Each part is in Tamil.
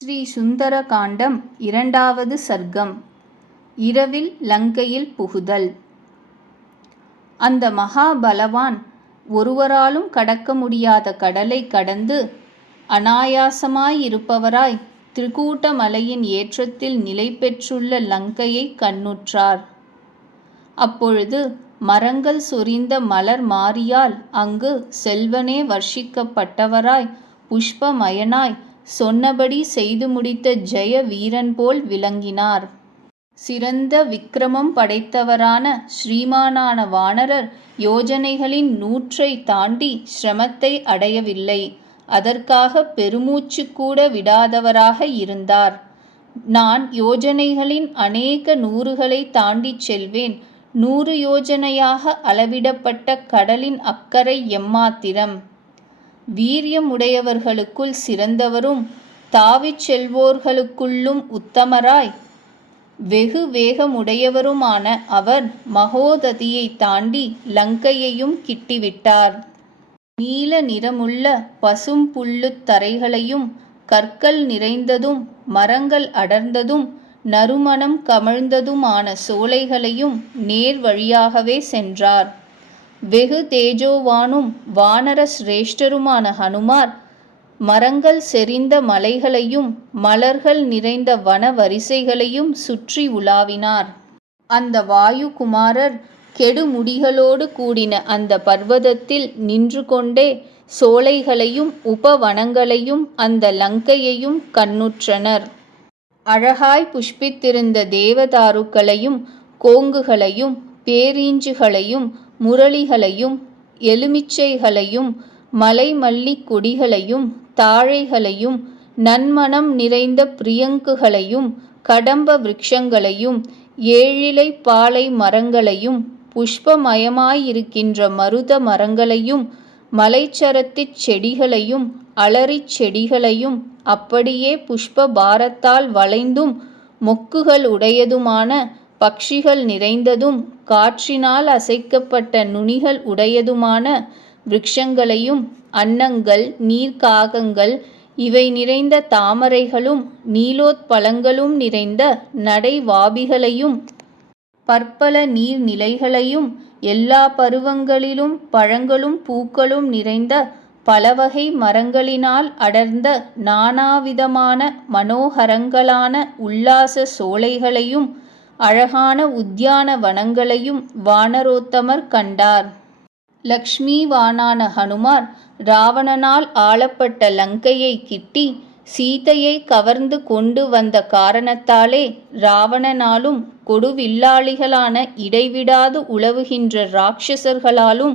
ஸ்ரீ சுந்தர காண்டம் இரண்டாவது சர்க்கம். இரவில் லங்கையில் புகுதல். அந்த மகாபலவான் ஒருவராலும் கடக்க முடியாத கடலை கடந்து அனாயாசமாயிருப்பவராய் திரிகூட்ட மலையின் ஏற்றத்தில் நிலை பெற்றுள்ள லங்கையை கண்ணுற்றார். அப்பொழுது மரங்கள் சொரிந்த மலர் மாரியால் அங்கு செல்வனே வர்ஷிக்கப்பட்டவராய் புஷ்பமயனாய் சொன்னபடி செய்து முடித்த ஜெய வீரன் போல் விளங்கினார். சிறந்த விக்கிரமம் படைத்தவரான ஸ்ரீமானான வானரர் யோஜனைகளின் 100 தாண்டி சிரமத்தை அடையவில்லை. அதற்காக பெருமூச்சு கூட விடாதவராக இருந்தார். நான் யோஜனைகளின் அநேக 100களை தாண்டிச் செல்வேன். 100 யோஜனையாக அளவிடப்பட்ட கடலின் அக்கறை எம்மாத்திரம்? வீரியமுடையவர்களுக்குள் சிறந்தவரும் தாவிச் செல்வோர்களுக்குள்ளும் உத்தமராய் வெகு வேகமுடையவருமான அவர் மகோததியை தாண்டி லங்கையையும் கிட்டிவிட்டார். நீல நிறமுள்ள பசும் புல்லுத் தரைகளையும் கற்கள் நிறைந்ததும் மரங்கள் அடர்ந்ததும் நறுமணம் கமழ்ந்ததுமான சோலைகளையும் நேர் வழியாகவே சென்றார். வெகு தேஜோவானும் வானர சிரேஷ்டருமான ஹனுமார் மரங்கள் செறிந்த மலைகளையும் மலர்கள் நிறைந்த வன வரிசைகளையும் சுற்றி உலாவினார். அந்த வாயுகுமாரர் கெடுமுடிகளோடு கூடின அந்த பர்வதத்தில் நின்று கொண்டே சோலைகளையும் உபவனங்களையும் அந்த லங்கையையும் கண்ணுற்றனர். அழகாய் புஷ்பித்திருந்த தேவதாருக்களையும் கோங்குகளையும் பேரீஞ்சுகளையும் முரளிகளையும் எலுமிச்சைகளையும் மலைமல்லிக் கொடிகளையும் தாழைகளையும் நன்மணம் நிறைந்த பிரியங்குகளையும் கடம்ப விருட்சங்களையும் ஏழிலை பாலை மரங்களையும் புஷ்பமயமாயிருக்கின்ற மருத மரங்களையும் மலைச்சரத்திச் செடிகளையும் அலரிச் செடிகளையும் அப்படியே புஷ்ப பாரத்தால் வளைந்தும் மொக்குகள் உடையதுமான பக்ஷிகள் நிறைந்ததும் காற்றினால் அசைக்கப்பட்ட நுனிகள் உடையதுமான விருட்சங்களையும் அன்னங்கள் நீர்க்காகங்கள் இவை நிறைந்த தாமரைகளும் நீலோத்பலங்களும் நிறைந்த நடைவாபிகளையும் பற்பல நீர்நிலைகளையும் எல்லா பருவங்களிலும் பழங்களும் பூக்களும் நிறைந்த பலவகை மரங்களினால் அடர்ந்த நானாவிதமான மனோகரங்களான உல்லாச சோலைகளையும் அழகான உத்தியான வனங்களையும் வானரோத்தமர் கண்டார். லக்ஷ்மிவானான ஹனுமார் ராவணனால் ஆளப்பட்ட லங்கையை கிட்டி சீதையை கவர்ந்து கொண்டு வந்த காரணத்தாலே ராவணனாலும் கொடுவில்லாளிகளான இடைவிடாது உலவுகின்ற ராட்சசர்களாலும்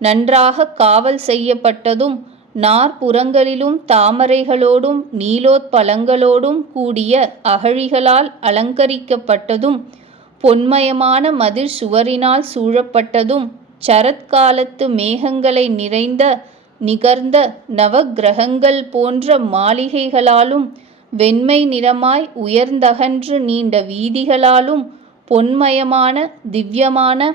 நன்றாக காவல் செய்யப்பட்டதும் நாற்புறங்களிலும் தாமரைகளோடும் நீலோத்பலங்களோடும் கூடிய அகழிகளால் அலங்கரிக்கப்பட்டதும் பொன்மயமான மதிர் சுவரினால் சூழப்பட்டதும் சரத்காலத்து மேகங்களை நிறைந்த நிகர்ந்த நவக்கிரகங்கள் போன்ற மாளிகைகளாலும் வெண்மை நிறமாய் உயர்ந்தகன்று நீண்ட வீதிகளாலும் பொன்மயமான திவ்யமான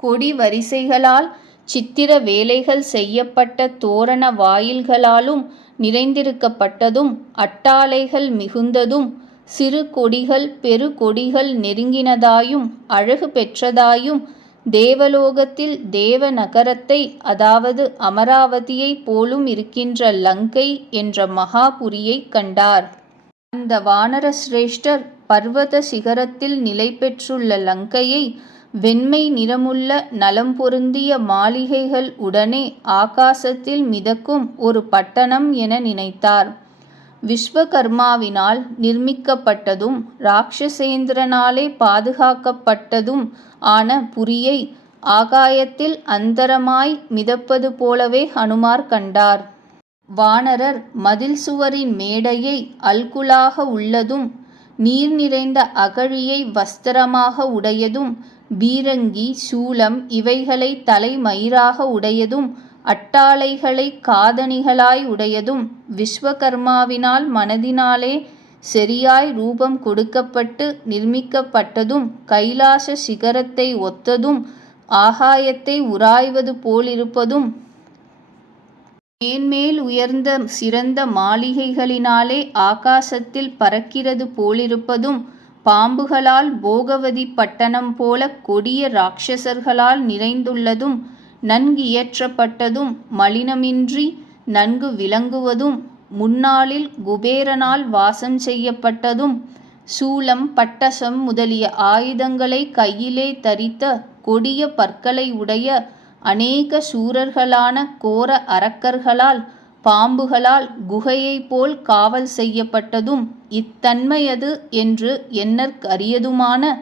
கொடி வரிசைகளால் சித்திர வேலைகள் செய்யப்பட்ட தோரண வாயில்களாலும் நிறைந்திருக்கப்பட்டதும் அட்டாளைகள் மிகுந்ததும் சிறு கொடிகள் பெரு கொடிகள் நெருங்கினதாயும் அழகு பெற்றதாயும் தேவலோகத்தில் தேவ நகரத்தை அதாவது அமராவதியை போலும் இருக்கின்ற லங்கை என்ற மகாபுரியை கண்டார். அந்த வானர சிரேஷ்டர் பர்வத சிகரத்தில் நிலை பெற்றுள்ள லங்கையை வெண்மை நிறமுள்ள நலம் பொருந்திய மாளிகைகள் உடனே ஆகாசத்தில் மிதக்கும் ஒரு பட்டணம் என நினைத்தார். விஸ்வகர்மாவினால் நிர்மிக்கப்பட்டதும் ராட்சசேந்திரனாலே பாதுகாக்கப்பட்டதும் ஆன புரியை ஆகாயத்தில் அந்தரமாய் மிதப்பது போலவே ஹனுமார் கண்டார். வானரர் மதில் சுவரின் மேடையை அல்குலாக உள்ளதும் நீர் நிறைந்த அகழியை வஸ்திரமாக உடையதும் பீரங்கி சூலம் இவைகளை தலைமயிராக உடையதும் அட்டாளைகளை காதணிகளாய் உடையதும் விஸ்வகர்மாவினால் மனதினாலே சரியாய் ரூபம் கொடுக்கப்பட்டு நிர்மிக்கப்பட்டதும் கைலாச சிகரத்தை ஒத்ததும் ஆகாயத்தை உராய்வது போலிருப்பதும் மேன்மேல் உயர்ந்த சிறந்த மாளிகைகளினாலே ஆகாசத்தில் பறக்கிறது போலிருப்பதும், பாம்புகளால் போகவதி பட்டணம் போல கொடிய ராட்சசர்களால் நிறைந்துள்ளதும், நன்கியற்றப்பட்டதும் மலினமின்றி நன்கு விளங்குவதும், முன்னாளில் குபேரனால் வாசம் செய்யப்பட்டதும், சூலம் பட்டசம் முதலிய ஆயுதங்களை கையிலே தரித்த கொடிய பற்களை உடைய அநேக சூரர்களான கோர அரக்கர்களால் பாம்புகளால் குகையைப் போல் காவல் செய்யப்பட்டதும், இத்தன்மையது என்று எண்ணற்கரியதுமான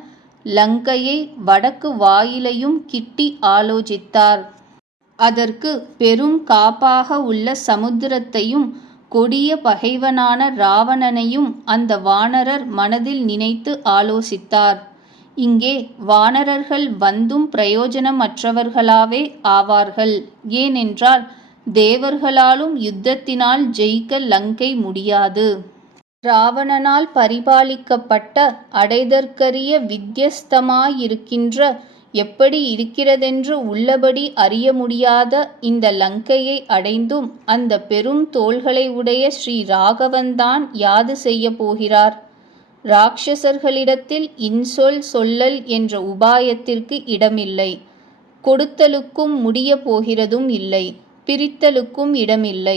லங்கையை வடக்கு வாயிலையும் கிட்டி ஆலோசித்தார். அதற்கு பெரும் காப்பாக உள்ள சமுத்திரத்தையும் கொடிய பகைவனான ராவணனையும் அந்த வானரர் மனதில் நினைத்து ஆலோசித்தார். இங்கே வானரர்கள் வந்தும் பிரயோஜனமற்றவர்களாவே ஆவார்கள். ஏனென்றால் தேவர்களாலும் யுத்தத்தினால் ஜெயிக்க லங்கை முடியாது. ராவணனால் பரிபாலிக்கப்பட்ட அடைதற்கரிய வித்யஸ்தமாயிருக்கின்ற, எப்படி இருக்கிறதென்று உள்ளபடி அறிய முடியாத இந்த லங்கையை அடைந்தும் அந்த பெரும் தோள்களை உடைய ஸ்ரீ ராகவன்தான் யாது செய்ய போகிறார்? ராட்சசர்களிடத்தில் இன்சொல் சொல்லல் என்ற உபாயத்திற்கு இடமில்லை. கொடுத்தலுக்கும் முடிய போகிறதும் இல்லை. பிரித்தலுக்கும் இடமில்லை.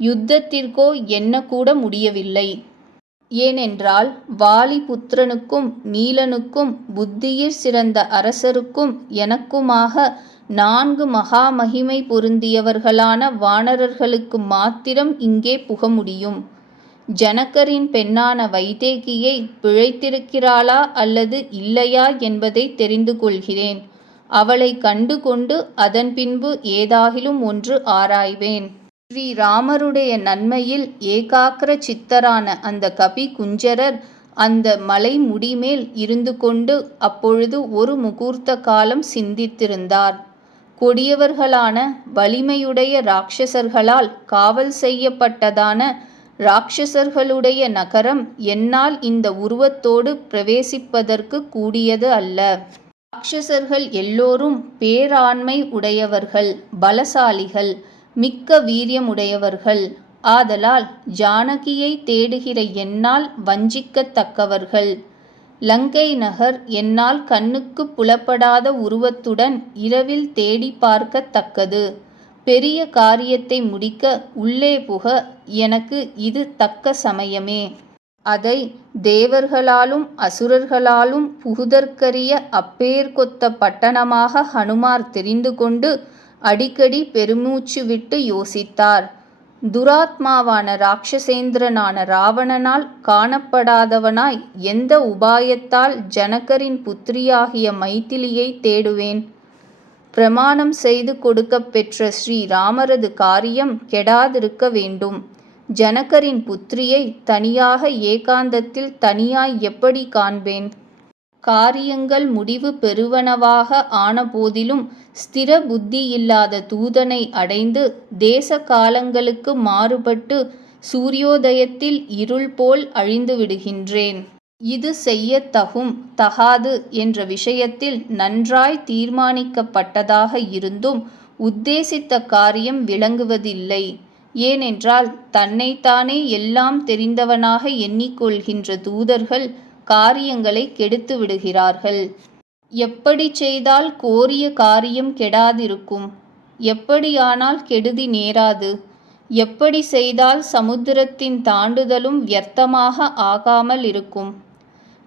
யுத்தத்திற்கோ எண்ணக்கூட முடியவில்லை. ஏனென்றால் வாலிபுத்திரனுக்கும் நீலனுக்கும் புத்தியிற் சிறந்த அரசருக்கும் எனக்குமாக 4 மகாமகிமை பொருந்தியவர்களான வானரர்களுக்கு மாத்திரம் இங்கே புக முடியும். ஜனகரின் பெண்ணான வைதேகியை பிழைத்திருக்கிறாளா அல்லது இல்லையா என்பதை தெரிந்து கொள்கிறேன். அவளை கண்டு கொண்டு அதன் பின்பு ஏதாகிலும் ஒன்று ஆராய்வேன். ஸ்ரீராமருடைய நன்மையில் ஏகாக்கிர சித்தரான அந்த கபி குஞ்சரர் அந்த மலை முடிமேல் இருந்து கொண்டு அப்பொழுது ஒரு முகூர்த்த காலம் சிந்தித்திருந்தார். கொடியவர்களான வலிமையுடைய ராட்சசர்களால் காவல் செய்யப்பட்டதான ராட்சசர்களுடைய நகரம் என்னால் இந்த உருவத்தோடு பிரவேசிப்பதற்கு கூடியது அல்ல. ராட்சசர்கள் எல்லோரும் பேராண்மை உடையவர்கள், பலசாலிகள், மிக்க வீரியமுடையவர்கள். ஆதலால் ஜானகியை தேடுகிற என்னால் வஞ்சிக்கத்தக்கவர்கள். லங்கை நகர் என்னால் கண்ணுக்கு புலப்படாத உருவத்துடன் இரவில் தேடி பார்க்கத்தக்கது. பெரிய காரியத்தை முடிக்க உள்ளே புக எனக்கு இது தக்க சமயமே. அதை தேவர்களாலும் அசுரர்களாலும் புகுதற்கரிய அப்பேர்கொத்த பட்டணமாக ஹனுமார் தெரிந்து கொண்டு அடிக்கடி பெருமூச்சு விட்டு யோசித்தார். துராத்மாவான ராட்சசேந்திரனான ராவணனால் காணப்படாதவனாய் எந்த உபாயத்தால் ஜனகரின் புத்திரியாகிய மைதிலியை தேடுவேன்? பிரமாணம் செய்து கொடுக்கப் பெற்ற ஸ்ரீராமரது காரியம் கெடாதிருக்க வேண்டும். ஜனகரின் புத்திரியை தனியாக ஏகாந்தத்தில் தனியாய் எப்படி காண்பேன்? காரியங்கள் முடிவு பெறுவனவாக ஆன போதிலும் ஸ்திர புத்தியில்லாத தூதனை அடைந்து தேச காலங்களுக்கு மாறுபட்டு சூரியோதயத்தில் இருள் போல் அழிந்து விடுகின்றேன். இது செய்யத்தகும் தகாது என்ற விஷயத்தில் நன்றாய் தீர்மானிக்கப்பட்டதாக இருந்தும் உத்தேசித்த காரியம் விளங்குவதில்லை. ஏனென்றால் தன்னைத்தானே எல்லாம் தெரிந்தவனாக எண்ணிக்கொள்கின்ற தூதர்கள் காரியங்களை கெடுத்து விடுகிறார்கள். எப்படி செய்தால் கோரிய காரியம் கெடாதிருக்கும்? எப்படியானால் கெடுதி நேராது? எப்படி செய்தால் சமுத்திரத்தின் தாண்டுதலும் வியர்த்தமாக ஆகாமல் இருக்கும்?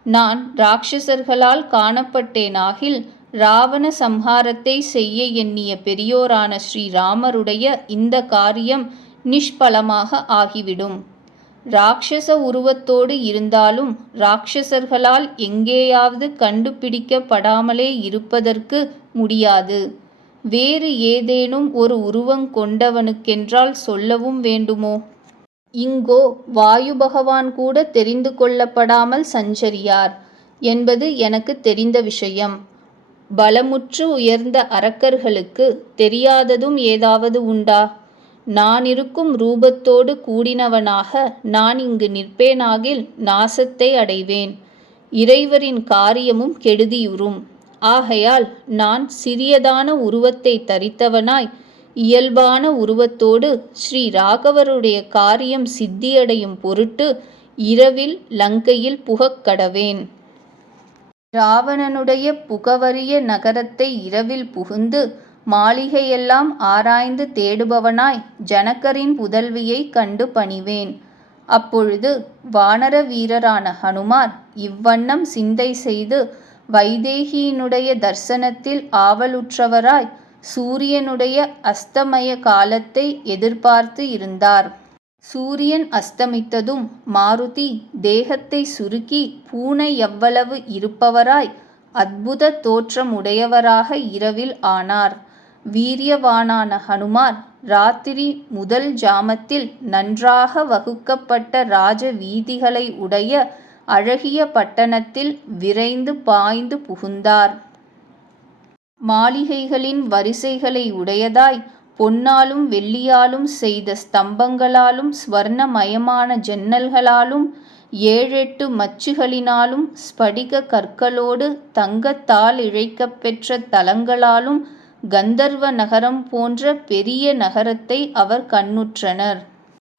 நான் ராட்சசர்களால் காணப்பட்டேனாகில் ராவண சம்ஹாரத்தை செய்ய எண்ணிய பெரியோரான ஸ்ரீராமருடைய இந்த காரியம் நிஷ்பலமாக ஆகிவிடும். ராட்சச உருவத்தோடு இருந்தாலும் ராட்சசர்களால் எங்கேயாவது கண்டுபிடிக்கப்படாமலே இருப்பதற்கு முடியாது. வேறு ஏதேனும் ஒரு உருவங் கொண்டவனுக்கென்றால் சொல்லவும் வேண்டுமோ? இங்கோ வாயு பகவான் கூட தெரிந்து கொள்ளப்படாமல் சஞ்சரியார் என்பது எனக்கு தெரிந்த விஷயம். பலமுற்று உயர்ந்த அரக்கர்களுக்கு தெரியாததும் ஏதாவது உண்டா? நான் இருக்கும் ரூபத்தோடு கூடினவனாக நான் இங்கு நிற்பேனாகில் நாசத்தை அடைவேன். இறைவரின் காரியமும் கெடுதியுறும். ஆகையால் நான் சிறியதான உருவத்தை தரித்தவனாய் இயல்பான உருவத்தோடு ஸ்ரீ ராகவருடைய காரியம் சித்தியடையும் பொருட்டு இரவில் லங்கையில் புகக்கடவேன். ராவணனுடைய புகவரிய நகரத்தை இரவில் புகுந்து மாளிகையெல்லாம் ஆராய்ந்து தேடுபவனாய் ஜனகரின் புதல்வியை கண்டு பணிவேன். அப்பொழுது வானர வீரரான ஹனுமார் இவ்வண்ணம் சிந்தை செய்து வைதேகியினுடைய தர்சனத்தில் ஆவலுற்றவராய் சூரியனுடைய அஸ்தமய காலத்தை எதிர்பார்த்து இருந்தார். சூரியன் அஸ்தமித்ததும் மாருதி தேகத்தை சுருக்கி பூனை எவ்வளவு இருப்பவராய் அற்புத தோற்றம் உடையவராக இரவில் ஆனார். வீரியவானான ஹனுமார் ராத்திரி முதல் ஜாமத்தில் நன்றாக வகுக்கப்பட்ட ராஜ வீதிகளை உடைய அழகிய பட்டணத்தில் விரைந்து பாய்ந்து புகுந்தார். மாளிகைகளின் வரிசைகளை உடையதாய் பொன்னாலும் வெள்ளியாலும் செய்த ஸ்தம்பங்களாலும் ஸ்வர்ணமயமான ஜன்னல்களாலும் 7-8 மச்சுகளினாலும் ஸ்படிக கற்களோடு தங்கத்தால் இழைக்கப் பெற்ற தலங்களாலும் கந்தர்வ நகரம் போன்ற பெரிய நகரத்தை அவர் கண்ணுற்றனர்.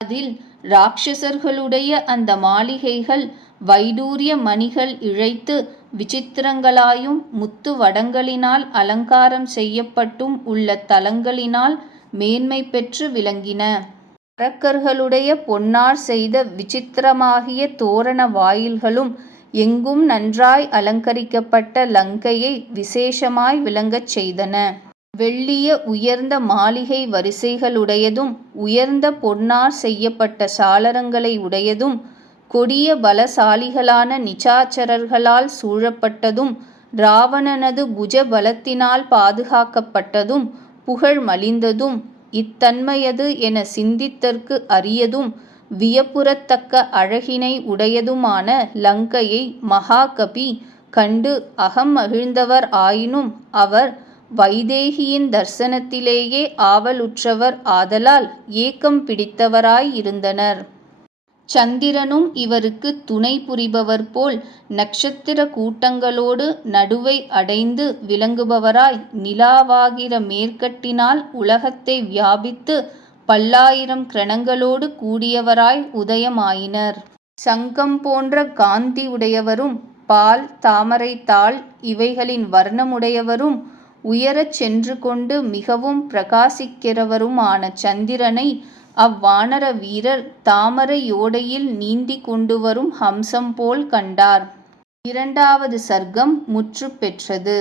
அதில் ராட்சசர்களுடைய அந்த மாளிகைகள் வைடூரிய மணிகள் இழைத்து விசித்திரங்களாயும் முத்து வடங்களினால் அலங்காரம் செய்யப்பட்டும் உள்ள தலங்களினால் மேன்மை பெற்று விளங்கின. அரக்கர்களுடைய பொன்னார் செய்த விசித்திரமாகிய தோரண வாயில்களும் எங்கும் நன்றாய் அலங்கரிக்கப்பட்ட லங்கையை விசேஷமாய் விளங்கச் செய்தன. வெள்ளிய உயர்ந்த மாளிகை வரிசைகளுடையதும் உயர்ந்த பொன்னார் செய்யப்பட்ட சாளரங்களை உடையதும் கொடிய பலசாலிகளான நிசாச்சரர்களால் சூழப்பட்டதும் ராவணனது புஜ பலத்தினால் பாதுகாக்கப்பட்டதும் புகழ் மலிந்ததும் இத்தன்மையது என சிந்தித்தற்கு அரியதும் வியப்புறத்தக்க அழகினை உடையதுமான லங்கையை மகாகபி கண்டு அகம் மகிழ்ந்தவர் ஆயினும் அவர் வைதேகியின் தர்சனத்திலேயே ஆவலுற்றவர் ஆதலால் ஏக்கம் பிடித்தவராய் இருந்தனர். சந்திரனும் இவருக்கு துணை புரிபவர் போல் நட்சத்திர கூட்டங்களோடு நடுவை அடைந்து விளங்குபவராய் நிலாவாகிற மேற்கட்டினால் உலகத்தை வியாபித்து 10,000 கிரணங்களோடு கூடியவராய் உதயமாயினர். சங்கம் போன்ற காந்தி உடையவரும் பால் தாமரை தாள் இவைகளின் வர்ணமுடையவரும் உயரச் சென்று கொண்டு மிகவும் பிரகாசிக்கிறவருமான சந்திரனை அவ்வானர வீரர் தாமரை யோடையில் நீந்தி கொண்டு வரும் ஹம்சம் போல் கண்டார். 2வது சர்க்கம் முற்று பெற்றது.